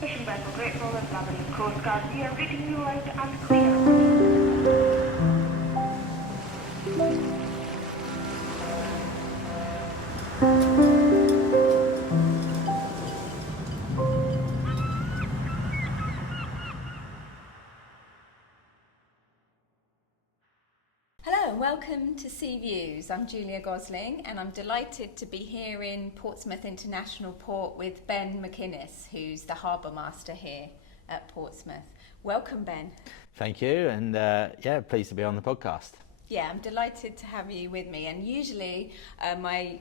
Fishing vessel Great Northern Lebanon Coast Guard, we are reading you loud and clear. Hello and welcome to Sea Views. I'm Julia Gosling and I'm delighted to be here in Portsmouth International Port with Ben McInnes, who's the Harbour Master here at Portsmouth. Welcome, Ben. Thank you, and pleased to be on the podcast. Yeah, I'm delighted to have you with me, and usually my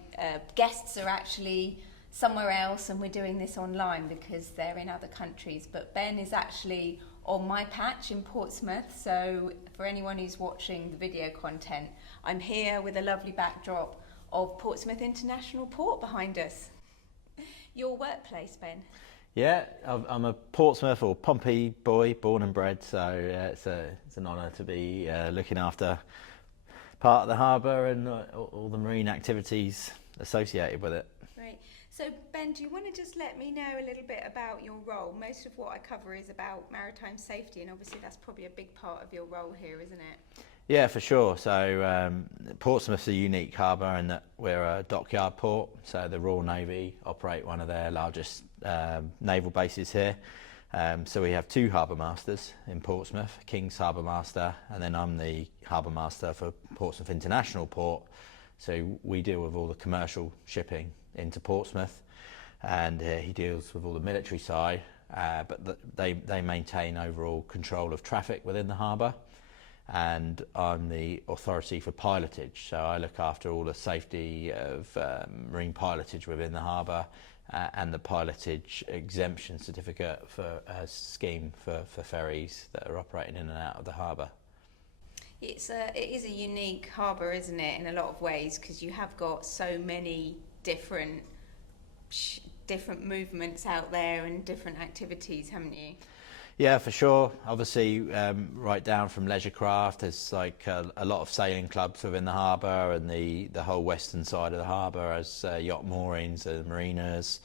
guests are actually somewhere else and we're doing this online because they're in other countries, but Ben is actually on my patch in Portsmouth, so for anyone who's watching the video content, I'm here with a lovely backdrop of Portsmouth International Port behind us. Your workplace, Ben? Yeah, I'm a Portsmouth or Pompey boy, born and bred, so it's an honour to be looking after part of the harbour and all the marine activities associated with it. Great. So Ben, do you want to just let me know a little bit about your role? Most of what I cover is about maritime safety, and obviously that's probably a big part of your role here, isn't it? Yeah, for sure. So Portsmouth's a unique harbour in that we're a dockyard port, so the Royal Navy operate one of their largest naval bases here. So we have two harbour masters in Portsmouth, King's Harbour Master, and then I'm the harbour master for Portsmouth International Port. So we deal with all the commercial shipping into Portsmouth, and he deals with all the military side, but they maintain overall control of traffic within the harbour, and I'm the authority for pilotage, so I look after all the safety of marine pilotage within the harbour, and the pilotage exemption certificate for a scheme for ferries that are operating in and out of the harbour. It is a unique harbour, isn't it, in a lot of ways, because you have got so many different movements out there and different activities, haven't you? Yeah, for sure. Obviously, right down from leisure craft, there's like a lot of sailing clubs within the harbour, and the whole western side of the harbour has yacht moorings and marinas,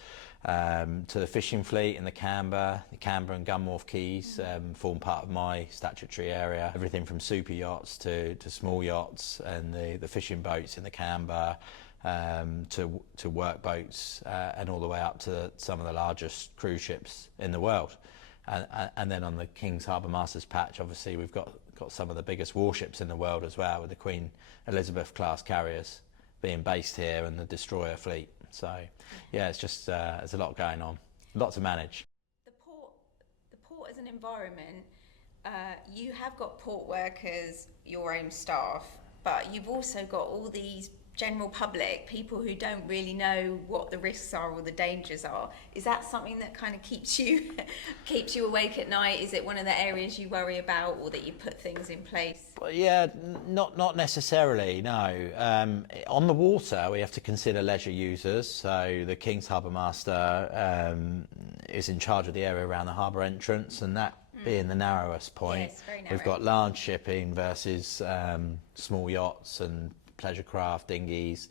to the fishing fleet in the Canberra and Gunwharf Quays form part of my statutory area. Everything from super yachts to small yachts, and the fishing boats in the Canberra, to work boats, and all the way up to some of the largest cruise ships in the world. And then on the King's Harbour Master's patch, obviously we've got some of the biggest warships in the world as well, with the Queen Elizabeth class carriers being based here and the destroyer fleet. So yeah, it's just there's a lot going on, a lot to manage. The port as an environment, you have got port workers, your own staff, but you've also got all these general public, people who don't really know what the risks are or the dangers are. Is that something that kind of keeps you awake at night? Is it one of the areas you worry about, or that you put things in place? Well, yeah, not necessarily, no. On the water, we have to consider leisure users. So the King's Harbour Master is in charge of the area around the harbour entrance, and that being the narrowest point. Yes, very narrow. We've got large shipping versus small yachts and pleasure craft, dinghies.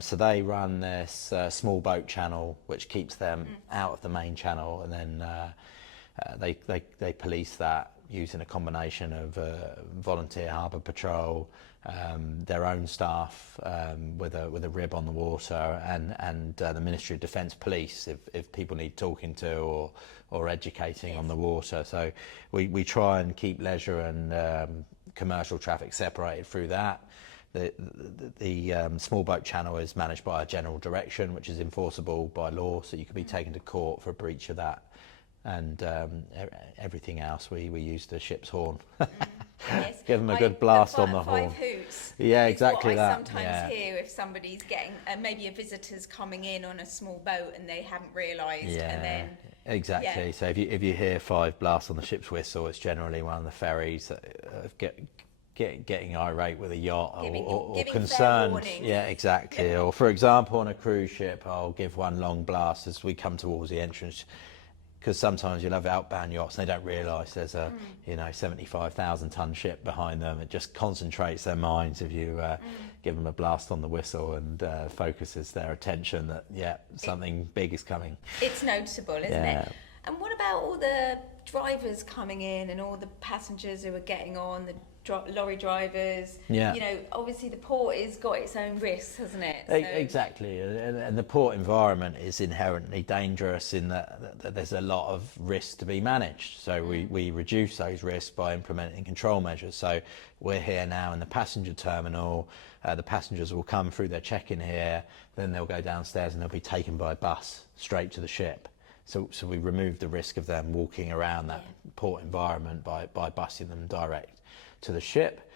So they run this small boat channel, which keeps them out of the main channel, and then they police that using a combination of volunteer harbour patrol, their own staff with a rib on the water, and the Ministry of Defence Police if people need talking to or educating on the water. So we try and keep leisure and commercial traffic separated through that. The small boat channel is managed by a general direction, which is enforceable by law, so you can be taken to court for a breach of that. And everything else, we use the ship's horn. Yes. Give them a good blast on the horn. 5 hoots. Yeah, exactly what I that. sometimes hear if somebody's getting, maybe a visitor's coming in on a small boat and they haven't realised, and then exactly. Yeah. So if you hear 5 blasts on the ship's whistle, it's generally one of the ferries that getting irate with a yacht or concerned. Yeah, exactly. Or for example, on a cruise ship, I'll give one long blast as we come towards the entrance, because sometimes you'll have outbound yachts and they don't realise there's a 75,000 ton ship behind them. It just concentrates their minds if you give them a blast on the whistle, and focuses their attention that something big is coming. It's noticeable, isn't it? And what about all the drivers coming in and all the passengers who are getting on, the lorry drivers? Yeah. You know, obviously the port has got its own risks, hasn't it? So, Exactly, and the port environment is inherently dangerous in that there's a lot of risk to be managed. So we reduce those risks by implementing control measures. So we're here now in the passenger terminal. The passengers will come through their check-in here, then they'll go downstairs and they'll be taken by bus straight to the ship. So we remove the risk of them walking around that port environment by busing them direct to the ship.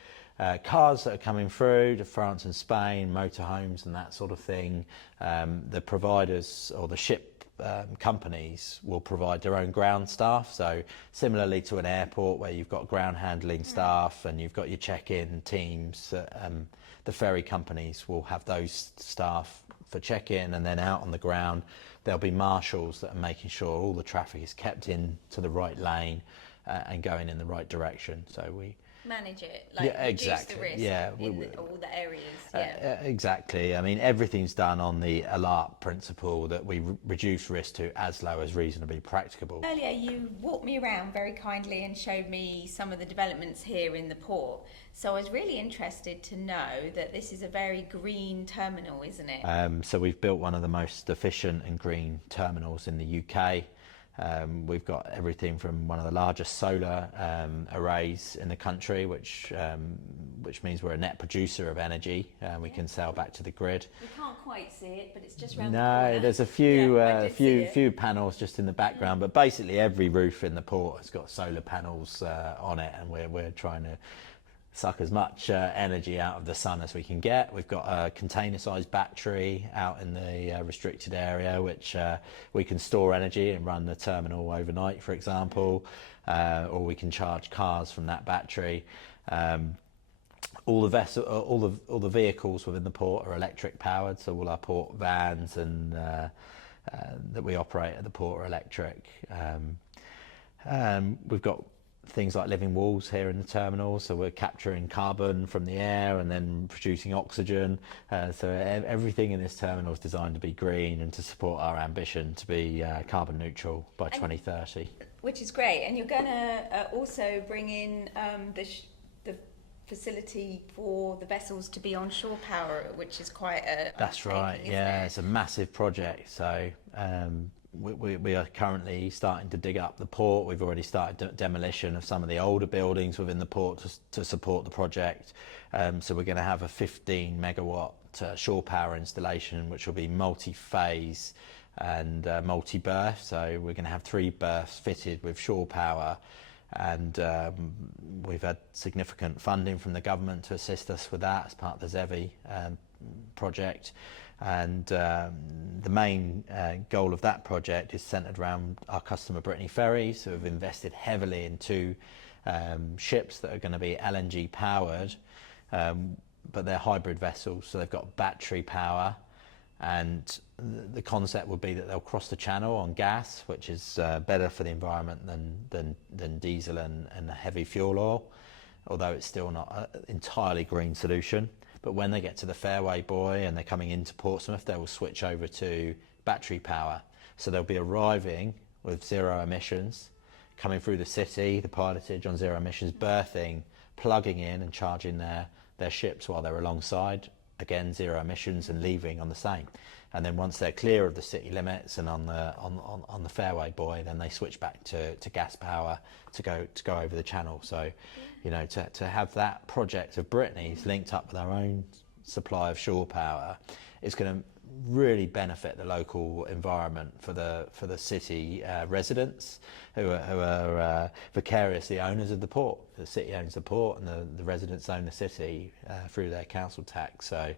Cars that are coming through to France and Spain, motorhomes and that sort of thing, the providers or the ship companies will provide their own ground staff. So similarly to an airport where you've got ground handling staff and you've got your check-in teams, the ferry companies will have those staff for check-in, and then out on the ground there'll be marshals that are making sure all the traffic is kept in to the right lane and going in the right direction. So we manage it, like reduce the risk in all the areas. Exactly. I mean, everything's done on the alert principle that we reduce risk to as low as reasonably practicable. Earlier you walked me around very kindly and showed me some of the developments here in the port. So I was really interested to know that this is a very green terminal, isn't it? So we've built one of the most efficient and green terminals in the UK. We've got everything from one of the largest solar arrays in the country, which means we're a net producer of energy. We can sell back to the grid. We can't quite see it, but it's just round the corner. No, there's a few panels just in the background, but basically every roof in the port has got solar panels on it, and we're trying to suck as much energy out of the sun as we can get. We've got a container-sized battery out in the restricted area, which we can store energy and run the terminal overnight, for example, or we can charge cars from that battery. All the vehicles within the port are electric powered, so all our port vans and that we operate at the port are electric. We've got things like living walls here in the terminal, so we're capturing carbon from the air and then producing oxygen. So everything in this terminal is designed to be green and to support our ambition to be carbon neutral by 2030. Which is great. And you're going to also bring in the facility for the vessels to be on shore power, which is quite a That's right, yeah, it's a massive project. So we are currently starting to dig up the port. We've already started demolition of some of the older buildings within the port to support the project. So we're going to have a 15 megawatt shore power installation, which will be multi-phase and multi-berth. So we're going to have 3 berths fitted with shore power, and we've had significant funding from the government to assist us with that as part of the ZEVI project. And the main goal of that project is centred around our customer Brittany Ferries, who have invested heavily in 2 ships that are going to be LNG powered, but they're hybrid vessels, so they've got battery power, and the concept would be that they'll cross the channel on gas, which is better for the environment than diesel and heavy fuel oil, although it's still not an entirely green solution. But when they get to the Fairway Buoy and they're coming into Portsmouth, they will switch over to battery power. So they'll be arriving with 0 emissions, coming through the city, the pilotage on 0 emissions, berthing, plugging in and charging their ships while they're alongside, again 0 emissions, and leaving on the same. And then once they're clear of the city limits and on the Fairway Buoy, then they switch back to gas power to go over the channel. So, you know, to have that project of Brittany's linked up with our own supply of shore power is going to really benefit the local environment for the city residents who are vicariously owners of the port. The city owns the port, and the residents own the city through their council tax. So,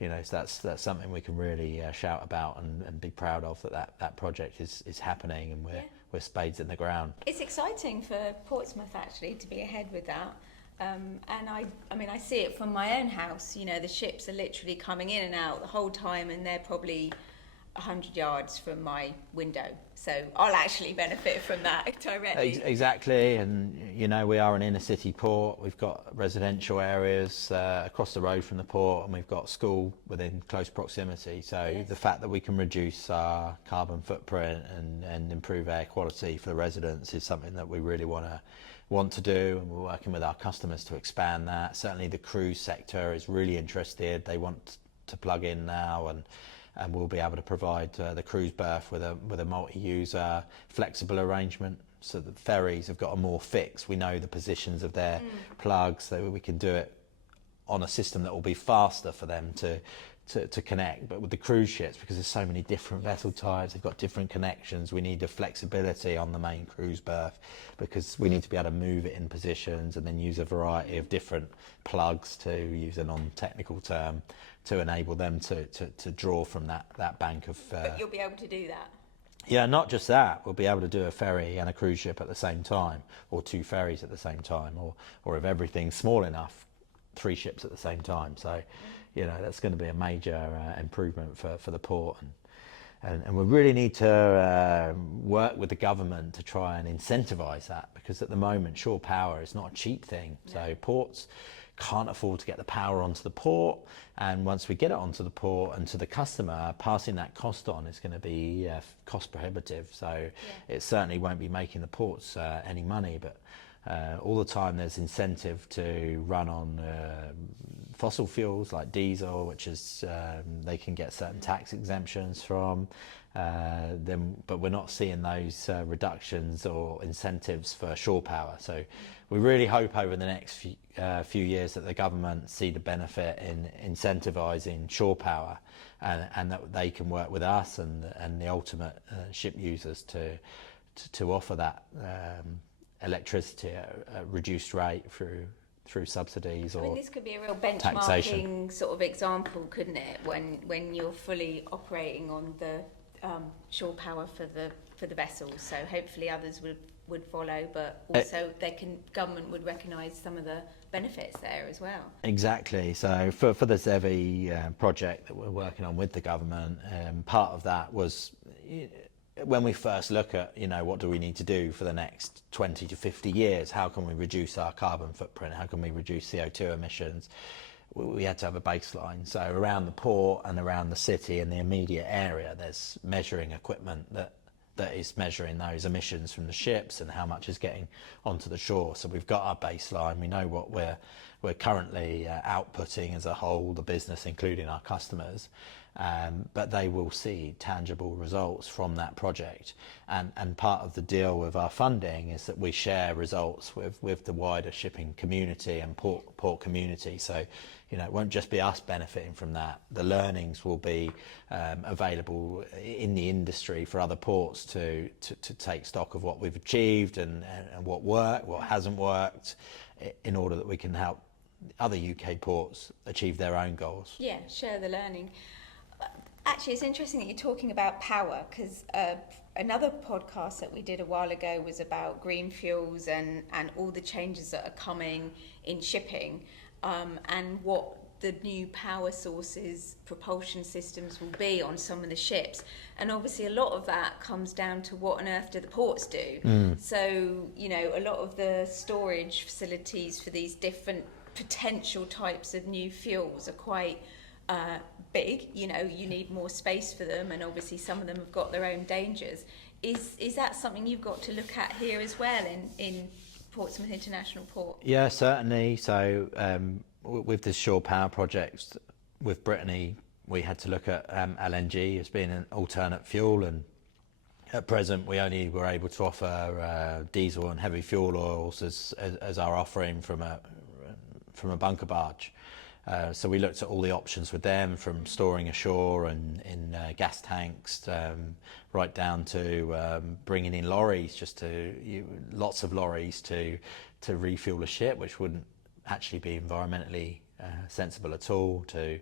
you know, so that's something we can really shout about and be proud of, that project is happening, and we're spades in the ground. It's exciting for Portsmouth actually to be ahead with that. And I mean, I see it from my own house. You know, the ships are literally coming in and out the whole time, and they're probably 100 yards from my window, so I'll actually benefit from that directly. Exactly, and you know, we are an inner city port. We've got residential areas across the road from the port, and we've got school within close proximity. So Yes. the fact that we can reduce our carbon footprint and improve air quality for the residents is something that we really want to do, and we're working with our customers to expand that. Certainly the cruise sector is really interested. They want to plug in now, and we'll be able to provide the cruise berth with a multi-user flexible arrangement, so the ferries have got a more fixed. We know the positions of their plugs, so we can do it on a system that will be faster for them to connect. But with the cruise ships, because there's so many different vessel types, they've got different connections, we need the flexibility on the main cruise berth, because we need to be able to move it in positions and then use a variety of different plugs, to use a non-technical term, to enable them to draw from that bank of... But you'll be able to do that? Yeah, not just that, we'll be able to do a ferry and a cruise ship at the same time, or 2 ferries at the same time, or if everything's small enough, 3 ships at the same time. So, you know, that's going to be a major improvement for the port, and we really need to work with the government to try and incentivise that, because at the moment shore power is not a cheap thing. So ports can't afford to get the power onto the port, and once we get it onto the port and to the customer, passing that cost on is going to be cost prohibitive. So it certainly won't be making the ports any money, but all the time there's incentive to run on fossil fuels like diesel, which is they can get certain tax exemptions from, but we're not seeing those reductions or incentives for shore power. So we really hope over the next few years that the government see the benefit in incentivising shore power, and that they can work with us and the ultimate ship users to offer that electricity at a reduced rate through subsidies, or I mean, this could be a real taxation. benchmarking sort of example, couldn't it? When you're fully operating on the shore power for the vessels. So hopefully others would follow, but also government would recognise some of the benefits there as well. Exactly. So for the ZEVI project that we're working on with the government, part of that was, when we first look at, you know, what do we need to do for the next 20 to 50 years, how can we reduce our carbon footprint, how can we reduce CO2 emissions, we had to have a baseline. So around the port and around the city and the immediate area, there's measuring equipment that is measuring those emissions from the ships and how much is getting onto the shore. So we've got our baseline, we know what we're currently outputting as a whole, the business, including our customers. But they will see tangible results from that project, and part of the deal with our funding is that we share results with the wider shipping community and port community. So, you know, it won't just be us benefiting from that. The learnings will be available in the industry for other ports to take stock of what we've achieved and what worked, what hasn't worked, in order that we can help other UK ports achieve their own goals. Yeah, share the learning. Actually, it's interesting that you're talking about power, because another podcast that we did a while ago was about green fuels and all the changes that are coming in shipping, and what the new power sources, propulsion systems will be on some of the ships. And obviously a lot of that comes down to what on earth do the ports do. So, you know, a lot of the storage facilities for these different potential types of new fuels are quite big. You know, you need more space for them, and obviously some of them have got their own dangers. Is that something you've got to look at here as well in Portsmouth International Port? Yeah, certainly. So with this shore power project with Brittany, we had to look at LNG as being an alternate fuel, and at present we only were able to offer diesel and heavy fuel oils as our offering from a bunker barge. So we looked at all the options with them, from storing ashore and in gas tanks, right down to bringing in lorries, lots of lorries to refuel a ship, which wouldn't actually be environmentally sensible at all, to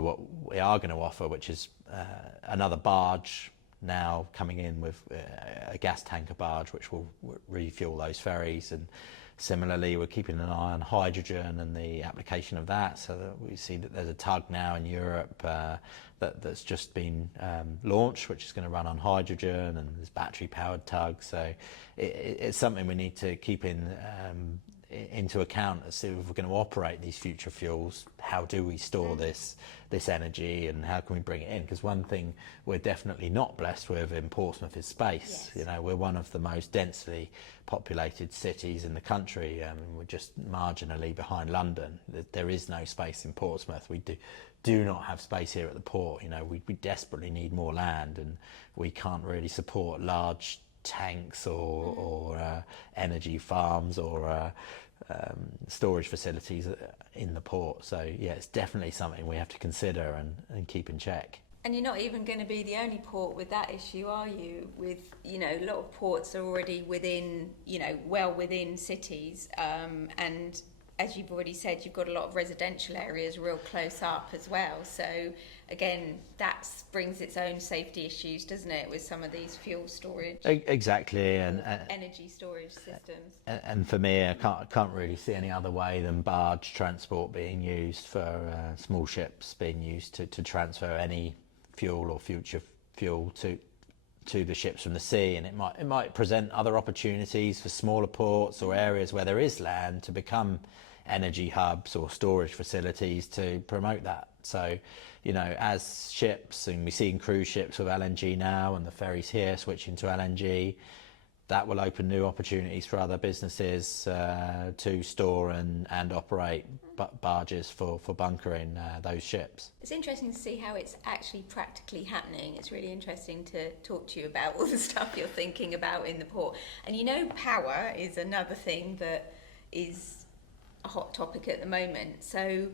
what we are going to offer, which is another barge now coming in with a gas tanker barge which will refuel those ferries, and similarly we're keeping an eye on hydrogen and the application of that, so that we see that there's a tug now in Europe that's just been launched, which is going to run on hydrogen, and there's battery powered tugs. So it's something we need to keep into account to see if we're going to operate these future fuels. How do we store this energy, and how can we bring it in? Because one thing we're definitely not blessed with in Portsmouth is space. Yes. We're one of the most densely populated cities in the country. We're just marginally behind London. There is no space in Portsmouth. We do not have space here at the port. We desperately need more land, and we can't really support large tanks or energy farms or storage facilities in the port. So yeah, it's definitely something we have to consider and keep in check. And you're not even going to be the only port with that issue, are you? With, a lot of ports are already within, well within cities, and as you've already said, you've got a lot of residential areas real close up as well. So again, that brings its own safety issues, doesn't it, with some of these fuel storage, exactly, and energy storage systems. And for me, I can't really see any other way than barge transport being used for small ships being used to transfer any fuel or future fuel to the ships from the sea. And it might present other opportunities for smaller ports or areas where there is land to become energy hubs or storage facilities to promote that. So, as ships, and we're seeing cruise ships with LNG now, and the ferries here switching to LNG, that will open new opportunities for other businesses to store and operate barges for bunkering those ships. It's interesting to see how it's actually practically happening. It's really interesting to talk to you about all the stuff you're thinking about in the port. And power is another thing that is a hot topic at the moment. So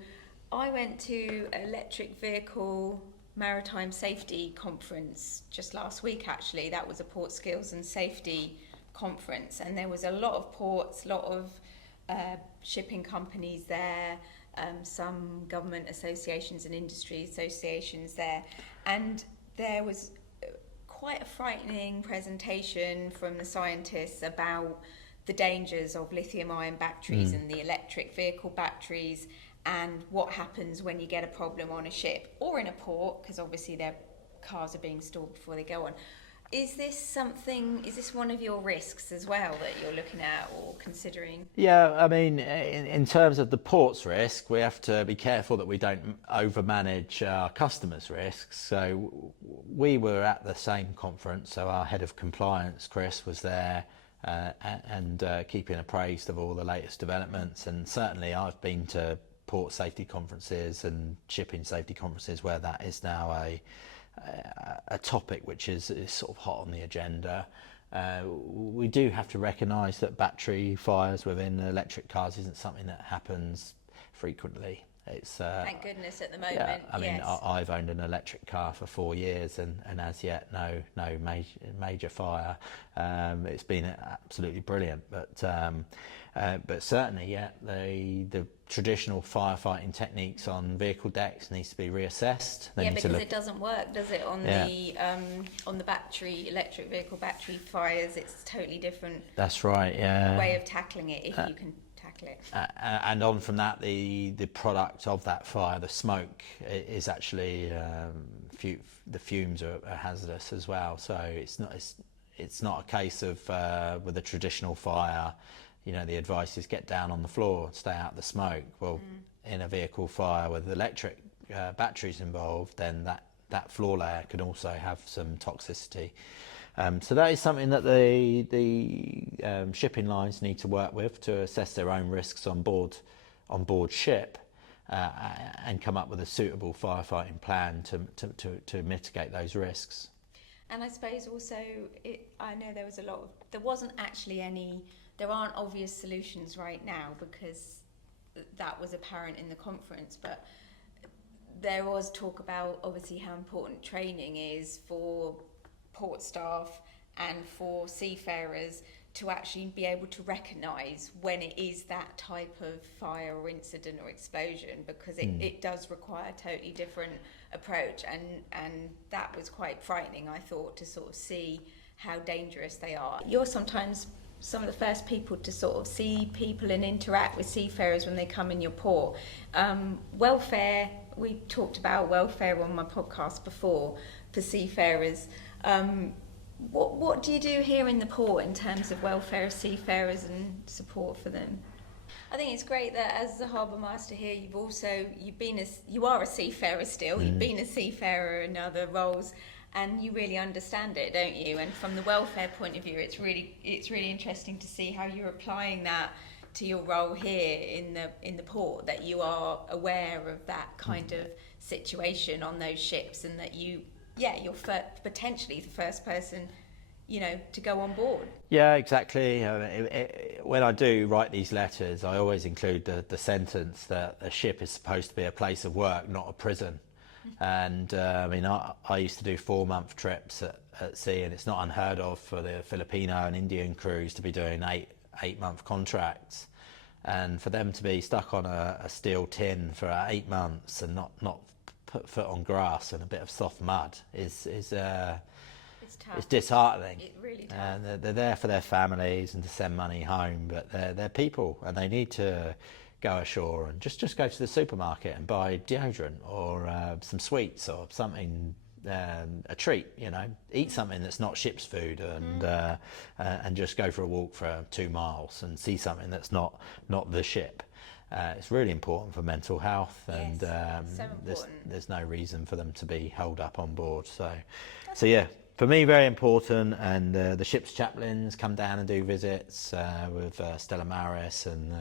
I went to an electric vehicle maritime safety conference just last week, actually. That was a port skills and safety conference, and there was a lot of ports, a lot of shipping companies there, some government associations and industry associations there, and there was quite a frightening presentation from the scientists about the dangers of lithium-ion batteries and the electric vehicle batteries, and what happens when you get a problem on a ship or in a port, because obviously their cars are being stored before they go on. Is this one of your risks as well that you're looking at or considering? Yeah, I mean, in terms of the port's risk, we have to be careful that we don't overmanage our customers' risks. So we were at the same conference, so our head of compliance, Chris, was there and keeping appraised of all the latest developments. And certainly I've been to port safety conferences and shipping safety conferences where that is now a topic which is sort of hot on the agenda. We do have to recognise that battery fires within electric cars isn't something that happens frequently. It's thank goodness at the moment. Yeah, I mean, yes. I've owned an electric car for 4 years, and as yet no major fire. It's been absolutely brilliant, but certainly, yeah, the traditional firefighting techniques on vehicle decks needs to be reassessed. Because it doesn't work, does it? On the electric vehicle battery fires, it's totally different. That's right. Yeah. Way of tackling it, if you can tackle it. And on from that, the product of that fire, the smoke, is actually the fumes are hazardous as well. So it's not a case of with a traditional fire, the advice is get down on the floor, stay out of the smoke. Well, in a vehicle fire with electric batteries involved, then that floor layer can also have some toxicity. So that is something that the shipping lines need to work with to assess their own risks on board ship, and come up with a suitable firefighting plan to mitigate those risks. And I suppose also, I know there aren't obvious solutions right now, because that was apparent in the conference, but there was talk about obviously how important training is for port staff and for seafarers to actually be able to recognise when it is that type of fire or incident or explosion, because it does require a totally different approach, and that was quite frightening, I thought, to sort of see how dangerous they are. You're sometimes some of the first people to sort of see people and interact with seafarers when they come in your port. Welfare, we talked about welfare on my podcast before for seafarers. What do you do here in the port in terms of welfare of seafarers and support for them? I think it's great that as the harbour master here, you are a seafarer still. You've been a seafarer in other roles, and you really understand it, don't you? And from the welfare point of view, it's really interesting to see how you're applying that to your role here in the port. That you are aware of that kind of situation on those ships, and that you're potentially the first person, to go on board. Yeah, exactly. When I do write these letters, I always include the sentence that a ship is supposed to be a place of work, not a prison. And I used to do 4-month trips at sea, and it's not unheard of for the Filipino and Indian crews to be doing 8-month contracts, and for them to be stuck on a steel tin for 8 months and not put foot on grass and a bit of soft mud is it's disheartening. It's really tough. And they're there for their families and to send money home, but they're people, and they need to go ashore and just go to the supermarket and buy deodorant or some sweets or something, a treat, eat something that's not ship's food, and just go for a walk for 2 miles and see something that's not the ship. It's really important for mental health, and there's no reason for them to be held up on board. So yeah, for me, very important. And the ship's chaplains come down and do visits with Stella Maris and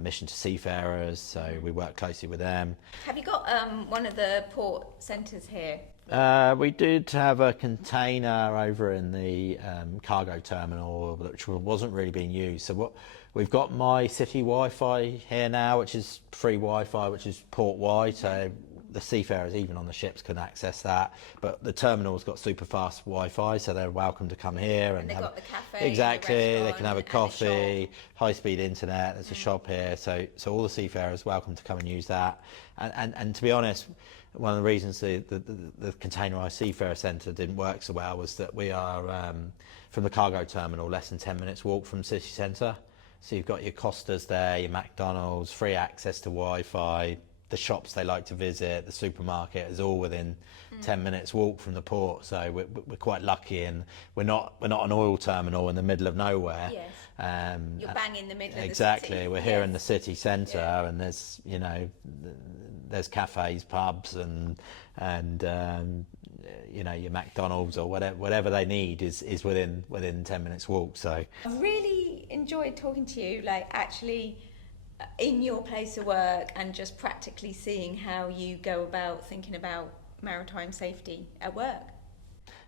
Mission to Seafarers, so we work closely with them. Have you got one of the port centres here? We did have a container over in the cargo terminal, which wasn't really being used. So we've got My City Wi-Fi here now, which is free Wi-Fi, which is port-wide, so the seafarers, even on the ships, can access that. But the terminal's got super fast Wi-Fi, so they're welcome to come here and they've got the cafe, exactly. the they can have a coffee, high-speed internet. There's a shop here, so all the seafarers welcome to come and use that. And to be honest, one of the reasons the containerised seafarer centre didn't work so well was that we are from the cargo terminal less than 10 minutes walk from city centre. So you've got your Costas there, your McDonald's, free access to Wi-Fi, the shops they like to visit, the supermarket is all within 10 minutes walk from the port. So we're quite lucky, and we're not an oil terminal in the middle of nowhere. Yes. You're bang in the middle of the city. Exactly. We're here in the city centre, and there's there's cafes, pubs, and your McDonald's or whatever they need is within 10 minutes walk. So I've really enjoyed talking to you, actually in your place of work, and just practically seeing how you go about thinking about maritime safety at work.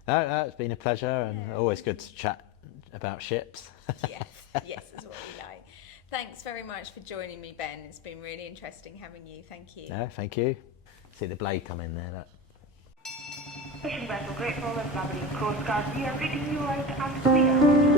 No, it's been a pleasure, and always good to chat about ships. Yes, that's what we like. Thanks very much for joining me, Ben. It's been really interesting having you. Thank you. No, thank you. See the blade come in there, look. Fishing vessel Great Falls Labrador Coast Guard, we are reading you out and clear.